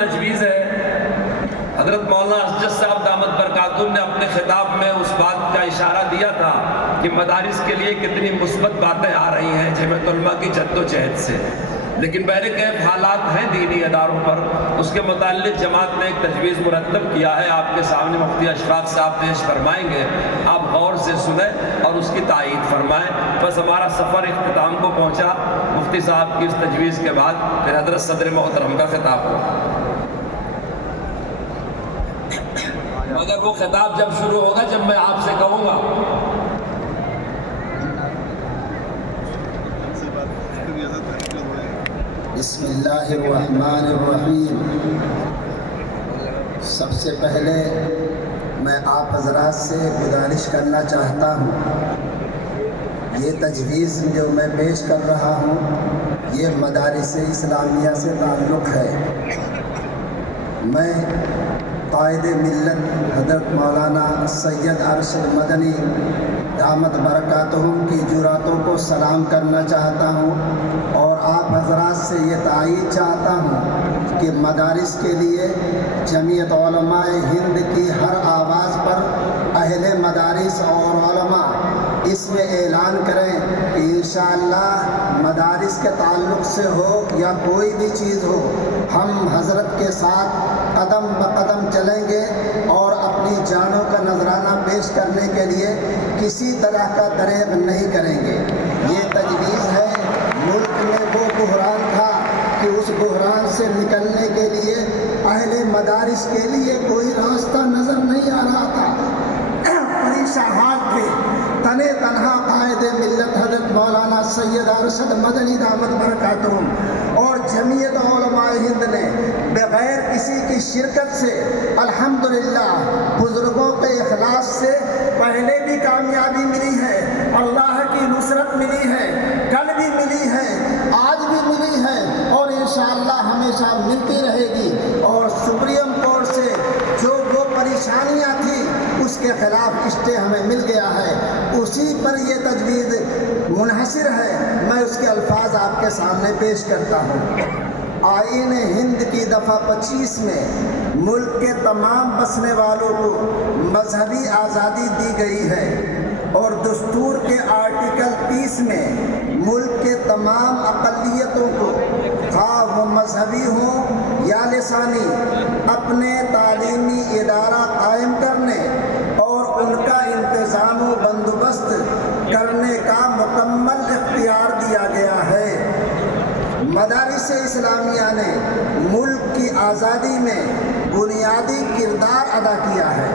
تجویز ہے۔ حضرت مولانا اسجد صاحب دامت برکاتہ نے اپنے خطاب میں اس بات کا اشارہ دیا تھا کہ مدارس کے لیے کتنی مثبت باتیں آ رہی ہیں جمعیت علماء کی جدوجہد سے، لیکن بہرکیف حالات ہیں دینی اداروں پر، اس کے متعلق جماعت نے ایک تجویز مرتب کیا ہے، آپ کے سامنے مفتی اشفاق صاحب پیش فرمائیں گے، آپ غور سے سنیں اور اس کی تائید فرمائیں۔ بس ہمارا سفر اختتام کو پہنچا، مفتی صاحب کی اس تجویز کے بعد پھر حضرت صدر محترم کا خطاب ہو، مگر وہ خطاب جب شروع ہوگا جب میں آپ سے کہوں گا۔ بسم اللہ الرحمن الرحیم۔ سب سے پہلے میں آپ حضرات سے گزارش کرنا چاہتا ہوں، یہ تجویز جو میں پیش کر رہا ہوں یہ مدارس اسلامیہ سے تعلق ہے۔ میں قائد ملت حضرت مولانا سید ارشد مدنی دامت برکاتہم کی جراتوں کو سلام کرنا چاہتا ہوں اور آپ حضرات سے یہ تائید چاہتا ہوں کہ مدارس کے لیے جمعیت علماء ہند کی ہر آواز پر اہل مدارس اور علماء اس میں اعلان کریں کہ انشاءاللہ مدارس کے تعلق سے ہو یا کوئی بھی چیز ہو، ہم حضرت کے ساتھ قدم بقدم چلیں گے اور اپنی جانوں کا نذرانہ پیش کرنے کے لیے کسی طرح کا دریغ نہیں کریں گے۔ یہ تجویز ہے، ملک میں وہ بحران تھا کہ اس بحران سے نکلنے کے لیے اہل مدارس کے لیے کوئی راستہ نظر نہیں آ رہا تھا، پریشان حال تھے۔ تنے تنہا قائد ملت حضرت مولانا سید ارشد مدنی دامت برکاتہم اور جمعیت علماء ہند نے بغیر کسی کی شرکت سے الحمدللہ بزرگوں کے اخلاص سے پہلے بھی کامیابی ملی ہے، اللہ کی نصرت ملی ہے، کل بھی ملی ہے، آج بھی ملی ہے اور انشاءاللہ ہمیشہ ملتی رہے گی۔ اور سپریم کورٹ سے جو وہ پریشانیاں تھیں اس کے خلاف اسٹے ہمیں مل گیا ہے، اسی پر یہ تجویز منحصر ہے۔ میں اس کے الفاظ آپ کے سامنے پیش کرتا ہوں۔ آئین ہند کی دفعہ 25 میں ملک کے تمام بسنے والوں کو مذہبی آزادی دی گئی ہے اور دستور کے آرٹیکل 30 میں ملک کے تمام اقلیتوں کو خواہ وہ مذہبی ہوں یا لسانی اپنے تعلیمی ادارہ قائم کرنے اور ان کا انتظام و بندوبست کرنے کا مکمل اختیار دیا گیا ہے۔ مدارس اسلامیہ نے ملک کی آزادی میں بنیادی کردار ادا کیا ہے۔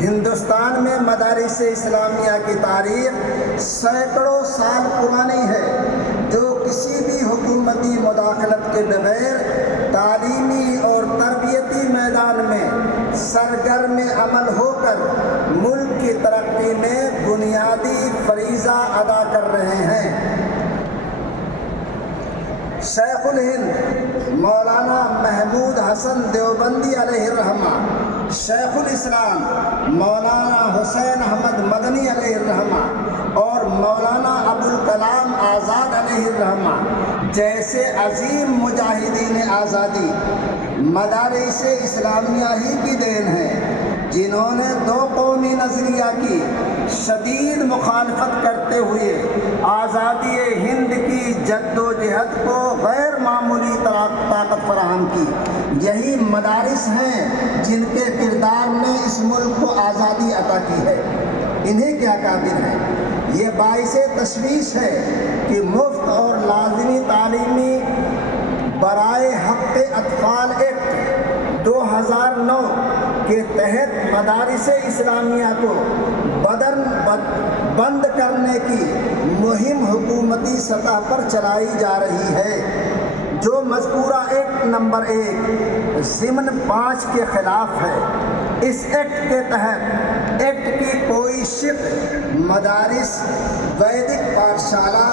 ہندوستان میں مدارس اسلامیہ کی تاریخ سینکڑوں سال پرانی ہے، جو کسی بھی حکومتی مداخلت کے بغیر تعلیمی اور تربیتی میدان میں سرگرم عمل ہو کر ملک کی ترقی میں بنیادی فریضہ ادا کر رہے ہیں۔ شیخ الہند مولانا محمود حسن دیوبندی علیہ الرحمہ، شیخ الاسلام مولانا حسین احمد مدنی علیہ الرحمہ اور مولانا ابوالکلام آزاد علیہ الرحمہ جیسے عظیم مجاہدین آزادی مدارس اسلامیہ ہی کی دین ہے، جنہوں نے دو قومی نظریہ کی شدید مخالفت کرتے ہوئے آزادی ہند کی جد و جہد کو غیر معمولی طاقت فراہم کی۔ یہی مدارس ہیں جن کے کردار نے اس ملک کو آزادی عطا کی ہے، انہیں کیا قابل ہے۔ یہ باعث تشویش ہے کہ مفت اور لازمی تعلیمی برائے حق اطفال ایکٹ 2009 کے تحت مدارس اسلامیہ کو بند کرنے کی مہم حکومتی سطح پر چلائی جا رہی ہے، جو مذکورہ ایکٹ نمبر 1 ضمن 5 کے خلاف ہے۔ اس ایکٹ کے تحت ایکٹ کی کوئی شق مدارس، ویدک پاٹھشالہ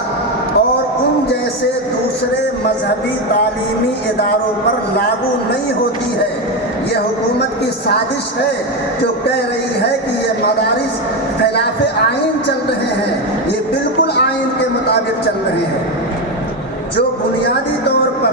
اور ان جیسے دوسرے مذہبی تعلیمی اداروں پر لاگو نہیں ہوتی ہے۔ یہ حکومت کی سازش ہے جو کہہ رہی ہے کہ یہ مدارس خلاف آئین چل رہے ہیں، یہ بالکل آئین کے مطابق چل رہے ہیں۔ جو بنیادی طور پر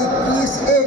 21A